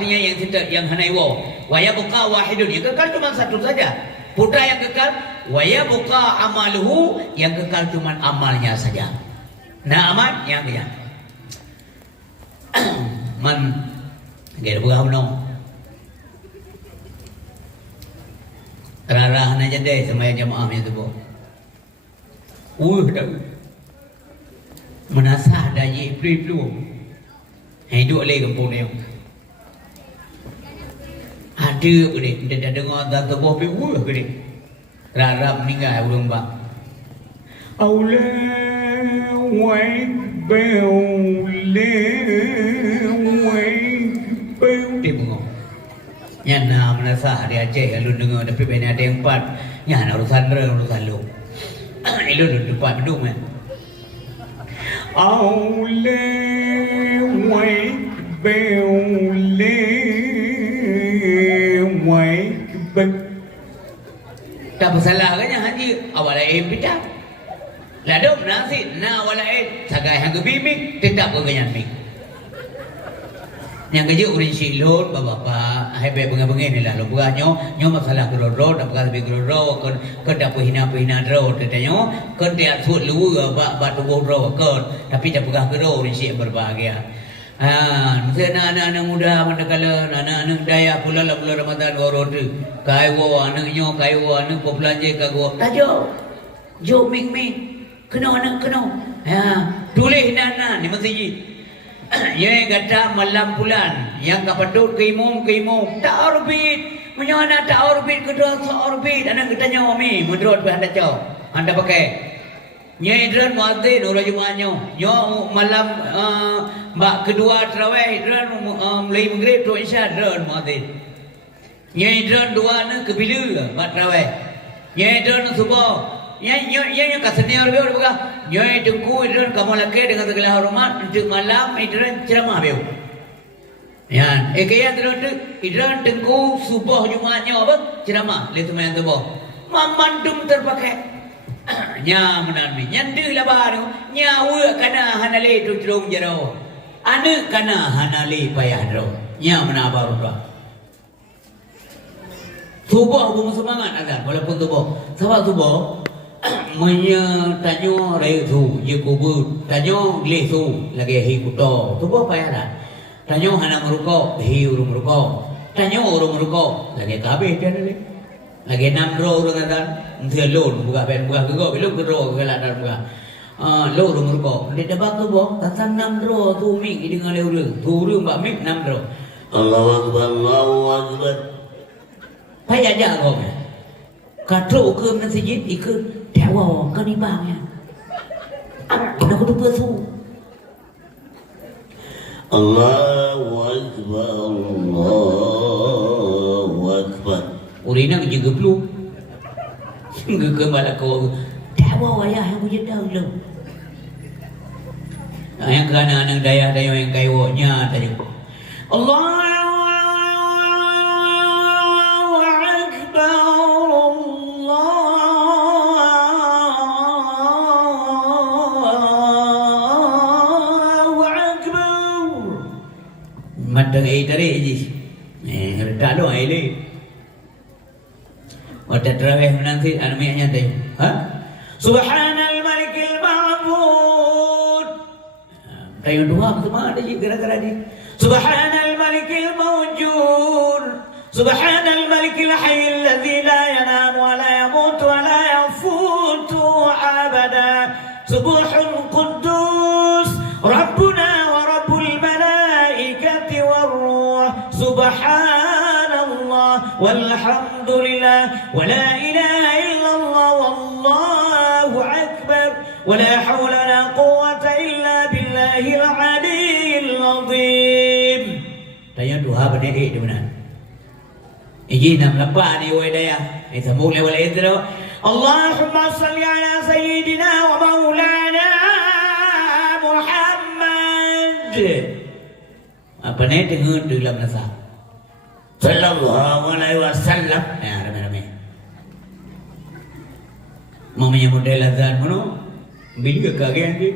artinya yang hanaiwo. Wa yabqa wahidun, yang kekal cuma satu saja. Putra yang kekal, wa yabqa amaluhu, yang kekal cuma amalnya saja. Nah, amal yang dia. Man gaya buka no. Rarah na jadi semaya jamaahnya tu bo. Dah. Menasah daya pelu. Hidup lagi kampung ni. Ada ke ni? Dia dengar tak terbah pelu ke ni? Rarah meninggal belum bang. Allahu Akbar. Dia bengok. Yang nak menasah dia Aceh kalau dengar tapi banyak ada yang empat. Yang nak urusan lu. Itu depan bedung kan. Allahu Akbar. Tak bersalah kan yang haji awal air pita. Ladum nasi na awal air sagai hang bimik tetap keganyan mik. Yang kerja urin silon bapa hebe benga-benga ni lah lo bukannya nyo masalah kerod tak bukan lebih kerod ke dak hina ro tetanya ke dia thut lu ba tubuh ro ke tapi tak bukan kerod urin sil berbahagia. Anak-anak muda mandakala anak-anak daya pula Ramadan gorod kai wo anaknya kai wo anak populasi kago tajo jo ming kena tulis nana ni masjid. Yang kata malam bulan yang kapatut keimum tak orbit menyana tak orbit kedua orbit anak katanya wami menurut anda cau anda pakai nyai dran muadzin orang jumaatnya nyo malam mbak kedua tarawih dran mulai maghrib tu isya dran muadzin nyai dran dua ne ke bila mbak tarawih nyai dran subuh yang kat senior dia bukan nyai tengku idran kamu laki dengan segala hormat untuk malam idran ceramah beliau ya kaya idran tengku subuh jumaatnya apa ceramah lihat main tu boh mamandum terpakai nya menami nyandu lah baru nyawa kana hanale tu celung jero anu kana hanale payah jero nya mana baru dah subuh bung semangat azan walaupun subuh sebab subuh Manya tanyo rai tu je kubur tanyo leh tu lagi hi kuto tu apa payah dah tanyo hana meruko hi urung meruko tanyo urung meruko lagi kabeh dia ni lagi 6 ro urung kan dia lon buka ben buka kego belum ke ro ke ladan buka lo urung meruko dia dah tu boh tatan 6 ro tu mik dengan le urung tu urung bak mik 6 ro Allahu akbar payah aja kau katro ke masjid ikut dewa kan ibangnya kena kudu besu Allahu akbar urina juga belum ke malah kau dewa ayah yang punya dahulu yang kerana anak daya yang kaiwonya tadi Allah Madang ai tarik je. Tak ada ai le. Wata tarawih menanti anaknya tadi. Subhanal malikil ma'bud. Tayo dua semua ada je gara-gara ni. Subhanal malikil mawjud. Subhanal malikil hayyil ladzi la yanam wa la yamut wa la yafutu abada. Subhul quddus Rabbuna Subhanallah walhamdulillah wa la ilaha illallah wallahu akbar wa la hawla wa la quwwata illa billahil aliyyil azim. Tanya doa benar di mana? Ini nam lepas ni wei daya. Sambung lewat itu. Allahumma salli ala sayyidina wa maulana Muhammad. Apa ni dengar dalam nasa sallallahu alaihi wasallam ya ramai-ramai mamanya model azan mana bila kagian dia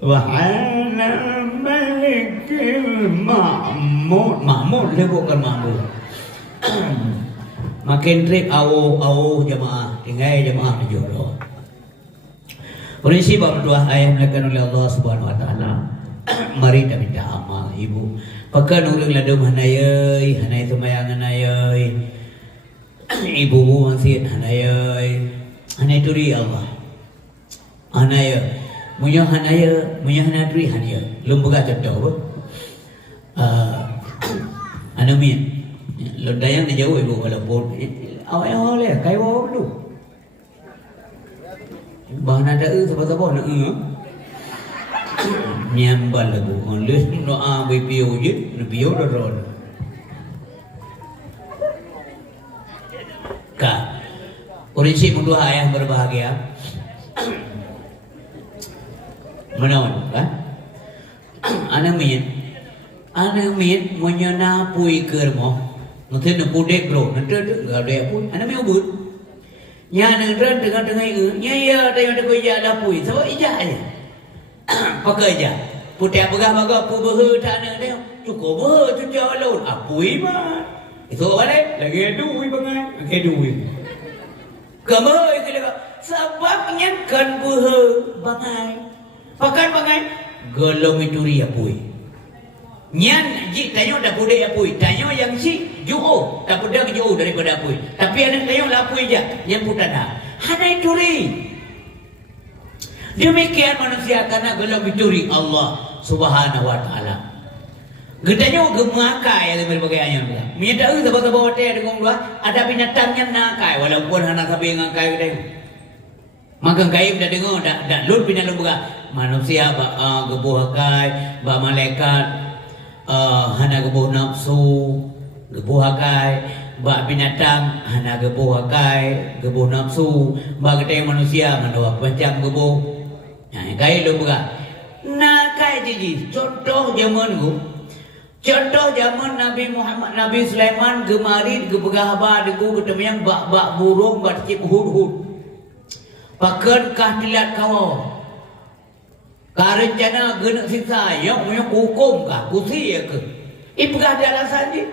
wa ala malikil ma'mud dia bukan ma'mud. Makin trik au jemaah tinggal jemaah menjoro. Prinsip berdua ayat melakukan oleh Allah Subhanahu Wa Taala. Mari kita minta amal ibu. Pakai nurung ladum hanayai semayang hanayai. Ibu masih hanayai. Hanai turi Allah. Hanaya. Munya hanadri hanaya. Lembaga contoh. Anamin. Lodayang dia jauh ibu walaupun awal le kai wa dulu. Bahan ada siapa-siapa nak nyambal lagu oleh doa BPO je BPO dah ka prinsip dua ayah berbahagia menawan kan anamin menyana pui kermo nanti nak pudek bro nanti ada pun anamin ubud nya dengan nya ya ada yang ada kuya lapui sebab ijah aja pakai aja putih pegah pu behe tak nak dia cukup behe tu jalan apui mah itu balik lagi duit bangai lagi duit kamai kita sebabnya kan behe bangai pakan bangai gelom itu ria apui nyan ji tanyo dah pudek apui tanyo yang si juo tak pudek juo daripada apui tapi ada tanyo lapui je yang putana hanai turi. Demikian manusia karena gelap mencuri Allah Subhanahu Wa Taala. Gedanya gemakai ada berbagai ayat. Menyatakan sebab-sebab hotel dengan dua ada binatangnya nakai walaupun hana sabi ngakai gede. Maka gaib dah dengar dah lut binatang buka manusia gebuh kai, malaikat hana gebuh nafsu, gebuh kai, binatang hana gebuh kai, gebuh nafsu, gede manusia mandawa macam gebuh. Kai lu buka. Nah kai jadi contoh zaman Nabi Muhammad Nabi Sulaiman gemari gebegah ba degu ketemu yang bak burung bercip hud. Pakan kah tilat kau. Karencana genak sisa yang punya hukum kah kusi ya ke. Ipegah ada alasan je.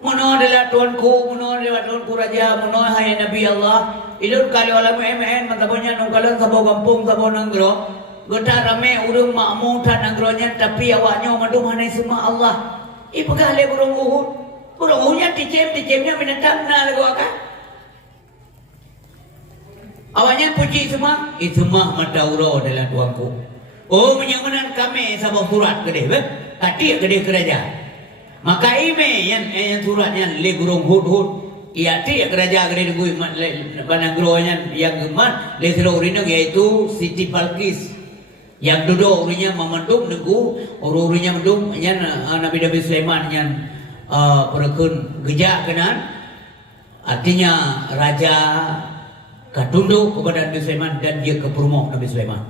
Mana adalah tuanku, mana adalah tuanku raja, mana hai Nabi Allah. Ilun kali alam MN matapunya nungkalan sabau kampung sabau nanggro. Gota rame urung makmum tan nanggronya tapi awaknya madu mana semua Allah. Ipegah le burung Uhud. Burung Uhudnya ticemnya binatang na lagu akan. Awaknya puji semua, itu mah madauro adalah tuanku. Oh menyamanan kami sabau surat gede, kati gede kerajaan. Maka ime yang suratnya le burung hud ia ti kerajaan gede gui bananggronya yang gemat le seluruhnya yaitu Siti Balqis yang duduk urunya memendung negu urunya mendung yang Nabi Sulaiman yang perekun gejak kenan artinya raja katunduk kepada Nabi Sulaiman dan dia ke perumah Nabi Sulaiman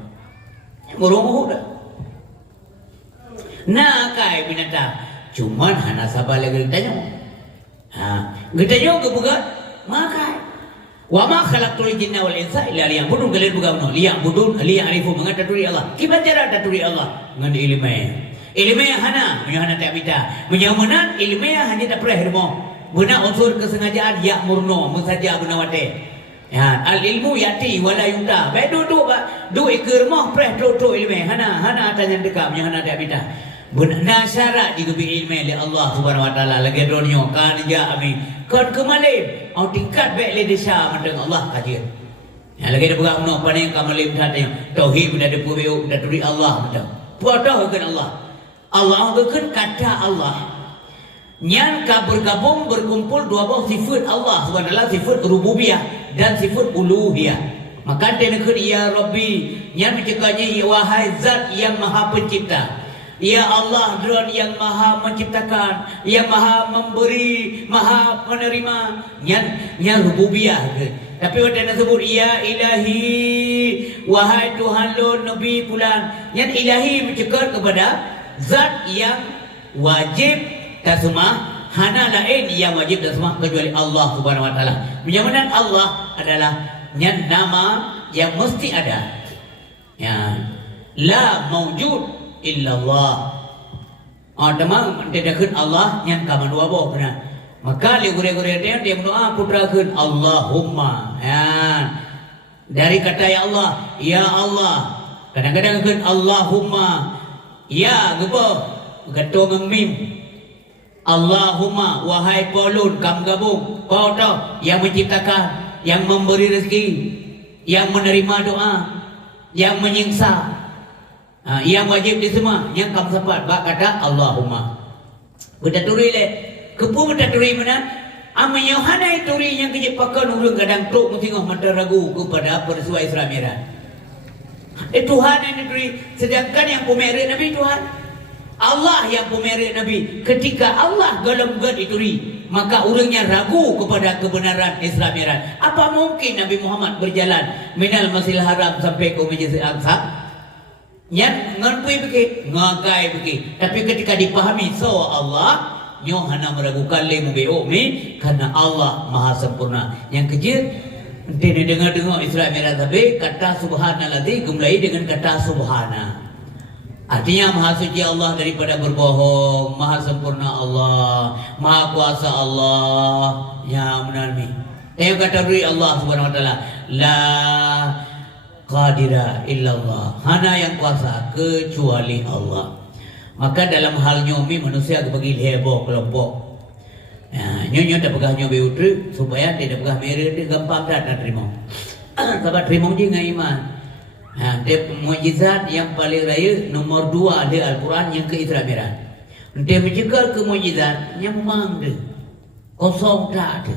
burung hud nah kai binatang cuman hana sabar lagi ditanya. Ditanya ke bukan makai. Wa ma khalaqtul jinna wal insa illa liya'budun kalian bukan no liya'budun liya'rifu mengaturi Allah. Kiban cara taturi Allah dengan ilmu. Ilmu hana hana tak bita. Menyamanan ilmu hanya tak pernah hirmo. Guna unsur kesengajaan ya murno mensaja benawate. Ya al ilmu yati wala yuta. Baik du ikir moh preh tu ilmu hana tanya dekam hana tak bita. Benar syarat juga ilmu oleh Allah Subhanahu Wa Taala lagi dunia kan ja ami kon kemalim au tingkat baik le desa mentang Allah kaji ya lagi ada bukan no paning kamalim katanya tauhid dah depuu dah turi Allah mentang podoh dengan Allah bukan kata Allah nyan bergabung berkumpul dua buah sifat Allah Subhanahu Wa Taala sifat rububiyah dan sifat uluhiyah maka dia nak ya Rabbi nyan mencegahnya wahai zat yang maha pencipta. Ya Allah Tuhan yang maha menciptakan, yang maha memberi, maha menerima, yang rububiyah. Tapi waktu nak sebut ya ilahi, wahai Tuhan lo Nabi pulan, yang ilahi mencegah kepada zat yang wajib tasmah, hana lain yang wajib tasmah kecuali Allah Subhanahu Wa Taala. Menyamakan Allah adalah yang nama yang mesti ada. Ya. la mawjud illallah. Tamam tidak kun Allah yang kaman wabo kena. Maka li gure-gure dia berdoa putra kun Allahumma. Ya. Dari kata ya Allah. Kadang-kadang kun Allahumma. Ya gepo gato mim. Allahumma wahai polun kam gabung kau tahu yang menciptakan, yang memberi rezeki, yang menerima doa, yang menyiksa, yang wajib di semua, yang kamu sempat bak kata Allahumma. Kita turi le, kepu kita turi mana? Amanya hanai turi yang kejepakan urang kadang tok mengtengah mata ragu kepada peristiwa Isra Mi'raj. Tuhan yang diberi, sedangkan yang pemerintah Nabi Tuhan Allah yang pemerintah Nabi. Ketika Allah galem-galem dituri, maka orangnya ragu kepada kebenaran Isra Mi'raj. Apa mungkin Nabi Muhammad berjalan minal Masjidil Haram sampai ke Masjidil Aqsa? Yang nganpui beki, ngakai beki. Tapi ketika dipahami so Allah, nyo hana meragukan le mubeo mi karena Allah Maha Sempurna. Yang kecil dia dengar Isra Mi'raj tapi kata subhanalladzi gemulai dengan kata subhana. Artinya Maha Suci Allah daripada berbohong, Maha Sempurna Allah, Maha Kuasa Allah. Ya benar ni. Tengok kata diri Allah Subhanahu Wa Taala, la qadira illallah. Hana yang kuasa kecuali Allah. Maka dalam hal nyomi manusia bagi heboh kelompok. Nyonya tak pegah nyobi utri supaya tidak pegah merah dia gampang tak terima. Sebab terima je dengan iman. Dia mukjizat yang paling raya nomor 2 ada Al-Quran yang ke Isra Mi'raj. Dia mencekal ke mukjizat yang memang dia kosong tak ada.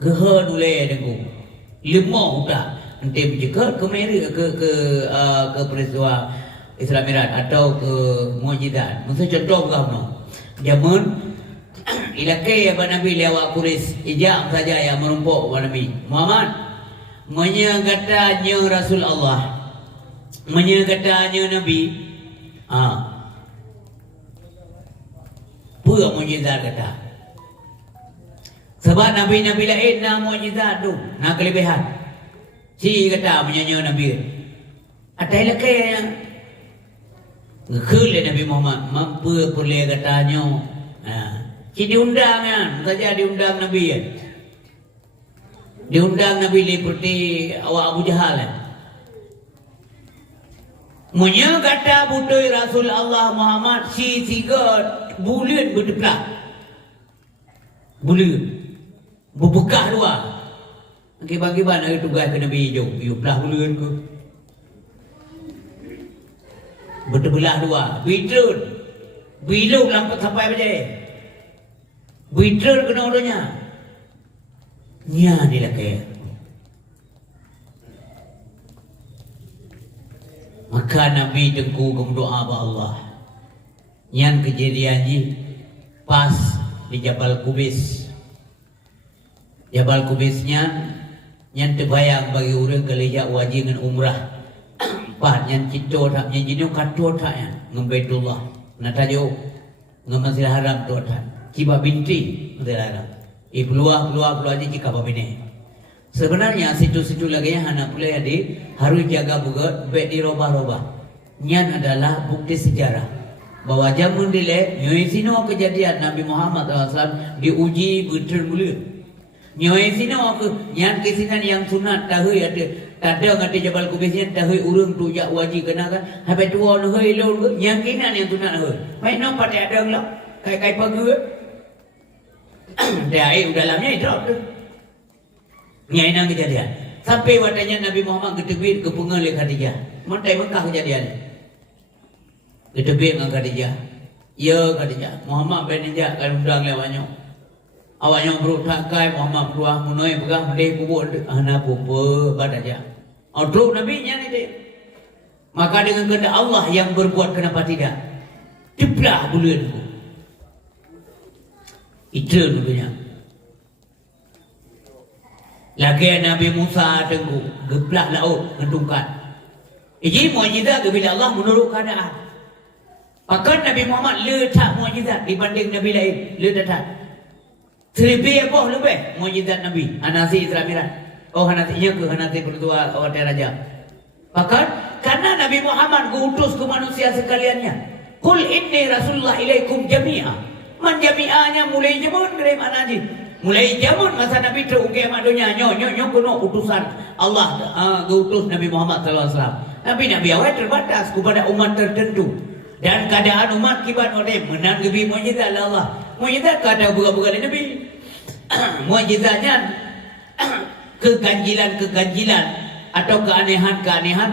Geha dulai dengu. Lemah tak. Dia mencekal ke merah ke peristiwa Isra Mi'raj atau ke mukjizat. Maksud contoh berapa? Zaman ilakai Abang Nabi lewat kuris ijab saja yang merumpuk Abang Nabi Muhammad menyegatanya Rasul Allah, menyegatanya Nabi. Pura mujizat kata. Sebab Nabi-Nabi lain nak mujizat tu, nak kelebihan. Si kata menyanyi Nabi. Ada ilakai yang ngekul Nabi Muhammad mampu boleh katanya. Si diundang kan, saja diundang Nabi kan. Diundang Nabi seperti awak Abu Jahal kan. Munya kata putui Rasul Allah Muhammad si tiga bulan berdeplah. Bulan. Berbekah dua. Bagi-bagi hari tugas ke Nabi hijau. Belah bulan ke. Berdebelah dua. Bitrun. Biluk lampat sampai macam Bitrun kena orangnya. Nya dia kaya. Maka Nabi dengku berdoa kepada Allah. Yang kejadian ni pas di Jabal Kubis. Jabal Kubisnya yang terbayang bagi orang kelihak wajib dengan umrah. Empat yang cito tak yang jadi kato tak yang ngembaitullah. Nak tajuk ngemasih haram tu tak. Ciba binti Madinah. Peluah je jika babine. Sebenarnya situ-situ lagi yang anak pula ada harus jaga juga baik dirubah-rubah. Nyan adalah bukti sejarah bahwa zaman dile nyoisino kejadian Nabi Muhammad SAW diuji betul mula. Nyoisino ke nyan kesinan yang sunat tahu ada ada ngati Jabal Kubisnya tahu urang tu jak wajib kena kan. Habis tua noh elok yang kinan yang sunat noh. Mai no pakai ada lah. Kai pagi. Dia air dalamnya drop tu. Nyai nang kejadian. Sampai wadanya Nabi Muhammad ketebit ke pengal Khadijah. Mantai Mekah kejadian. Ketebit dengan Khadijah. Ya Khadijah. Muhammad bin Najak kan undang lewatnya. Awaknya beruk tak kai Muhammad keluar munoi pegang mendeh kubur ana pupa badaja. Autruk Nabi nya ni dia. Maka dengan kehendak Allah yang berbuat kenapa tidak? Diplah bulan tu. Itu dulunya. Lagi Nabi Musa tenggu geblak laut ngedungkat. Ini mukjizat bila Allah menurut keadaan. Bahkan Nabi Muhammad letak mukjizat dibanding Nabi lain, letak. Seribu apa lebih mukjizat Nabi. Hanasi Isra Mi'raj. Oh hanasi iya ke hanasi pertua awal raja. Bahkan Karena Nabi Muhammad diutus ke manusia sekaliannya. Qul inni rasulullah ilaikum jami'a. Man jami'anya mulai jamun dari mana aja? Mulai jamun masa Nabi terukir madunya nyo kuno utusan Allah diutus Nabi Muhammad sallallahu alaihi wasallam. Nabi awal terbatas kepada umat tertentu. Dan keadaan umat kibat oleh menanggapi mukjizat Allah. Mukjizat kata bukan Nabi. Mukjizatnya keganjilan atau keanehan,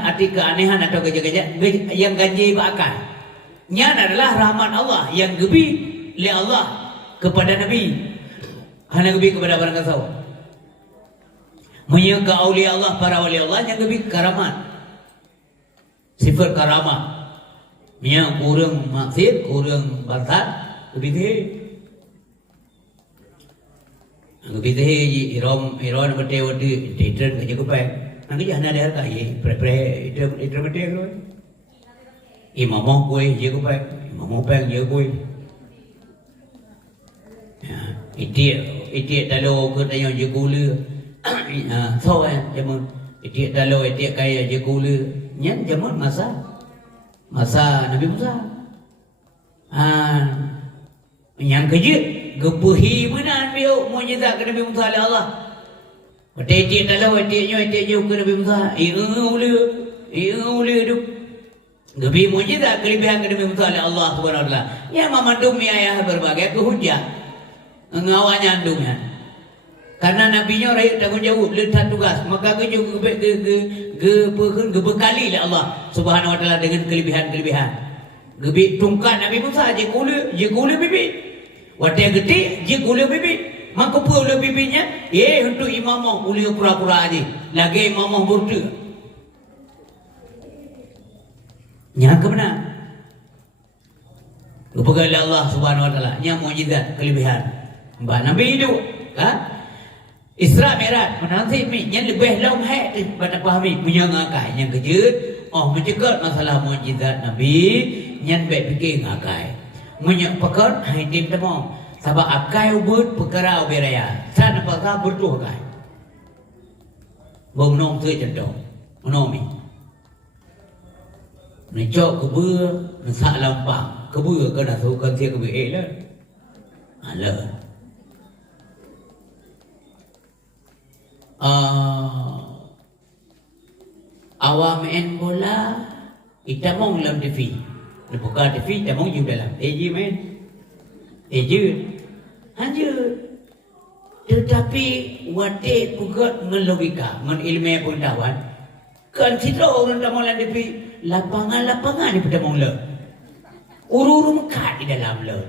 arti keanehan atau kerja-kerja yang ganjil bakal. Nya adalah rahmat Allah yang gebi oleh Allah kepada Nabi. Hanya gebi kepada barang kasau. Menyangka aulia Allah, para wali Allah yang gebi karamat. Sifat karamat. Nya kurang maksud, kurang bangsat, gebi teh. Gebi teh irom berdewa di tren kerja kepai. Nanti jangan ada harga ye, itu betul loh. Imamah kue je kepai, imamah peng je kue. Itik talo ke tanya je gula. Tahu jamun itik talo itik kaya je gula. Nyan jamun masa Nabi Musa. Yang kerja gebuhi mana ambil mujizat ke Nabi Musa oleh Allah. Itik talo itik je ke Nabi Musa. Ula tu. Gebi mujizat kelebihan ke Nabi Musa oleh Allah Subhanahu wa taala. Ya memandung ayah berbagai kehujat. Ngawanya andungnya. Karena nabinya rakyat tanggung jawab letak tugas, maka ke bekali lah Allah Subhanahu wa taala dengan kelebihan-kelebihan. Gebi tungkat Nabi Musa je gula bibit. Wadah gede je gula bibit. Maka pula bibitnya untuk imamah boleh pura-pura aje. Lagi imamah burda. Nya ke mana? Kepegali Allah Subhanahu wa taala, nya mukjizat kelebihan. Mbak Nabi itu, Isra Mi'raj menanti mi yang lebih lau hai pada pahami punya ngakai yang kejut mencegat masalah mukjizat Nabi yang baik fikir ngakai munyak pekat hai tim temo sabab akai ubud perkara beraya sana pakar bertuh kai bom nom tu contoh monomi Necok kebur Nesak lampang Kebur ke dah sukan dia kebur lah Alah awam main bola kita mau dalam TV buka TV kita mau juga dalam main hanya tetapi wate pugat ngelogika menilmai pengetahuan kan kita orang tak mau dalam TV lapangan ni pada mau le uru-uru mekat di dalam le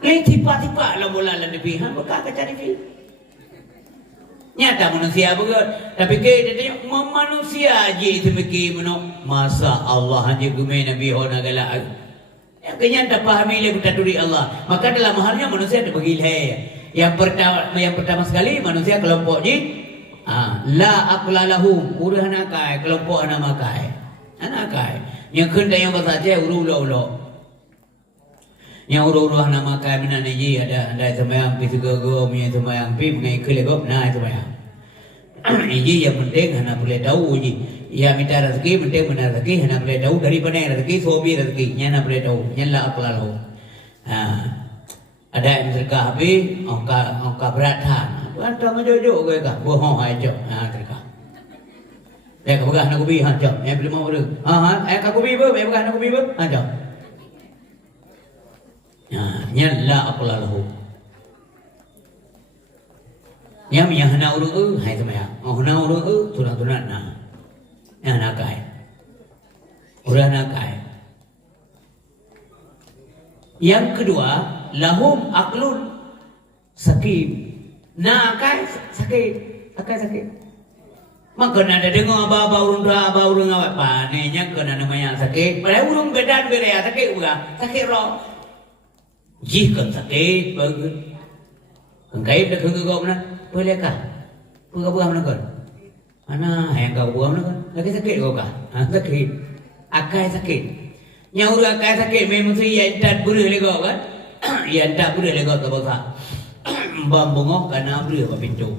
lain tiba-tiba lah bola dalam TV buka kaca TV nyata manusia begitu tapi kita tengok manusia aje itu mikir menok masa Allah hanya gumai Nabi hona galak yang kenyata pahami le betaturi Allah maka dalam halnya manusia ada begilai yang pertama sekali manusia kelompok je la aqla lahum urana kai kelompok anak kai yang kena yang bersaja uru-ulu yang uru-uru nama kai mana ni ada semayang pi segego punya semayang pi mengai kelegop semayang ini yang penting hana boleh tahu ji ya minta rezeki penting benar rezeki hana boleh tahu dari mana rezeki sobi rezeki nya hana boleh tahu nya la aqlalu ada yang sedekah habis angka beratan beratan majo-jo ke ka bohong aja sedekah dia ka pegah nak kubi jom beli mau ber ka kubi ber pegah nak kubi ber jom nya la aqlalu yang hana uru hai semaya hana uru tunat na yang nakai urang nakai yang kedua lahum aqlun sakim nakai sakit maka ada dengar apa urang awak panenya kena namanya sakit pada urang bedan berea sakit uga sakit roh jika sakit bagus engkai dah kegegau mana boleh kah? Buka-buka mana kan? Mana yang kau buang mana kan? Lagi sakit kau kah? Sakit. Akai sakit. Yang urut akai sakit memang tu ia tak boleh lego kan? Ia tak boleh lego tak bosak. Bambungok karena boleh ke pintu.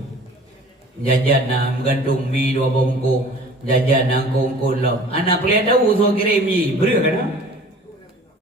Jajan nak gantung mi 2 bongko. jajan nang kongkol lo anak pelai tahu so kirim ni beri kan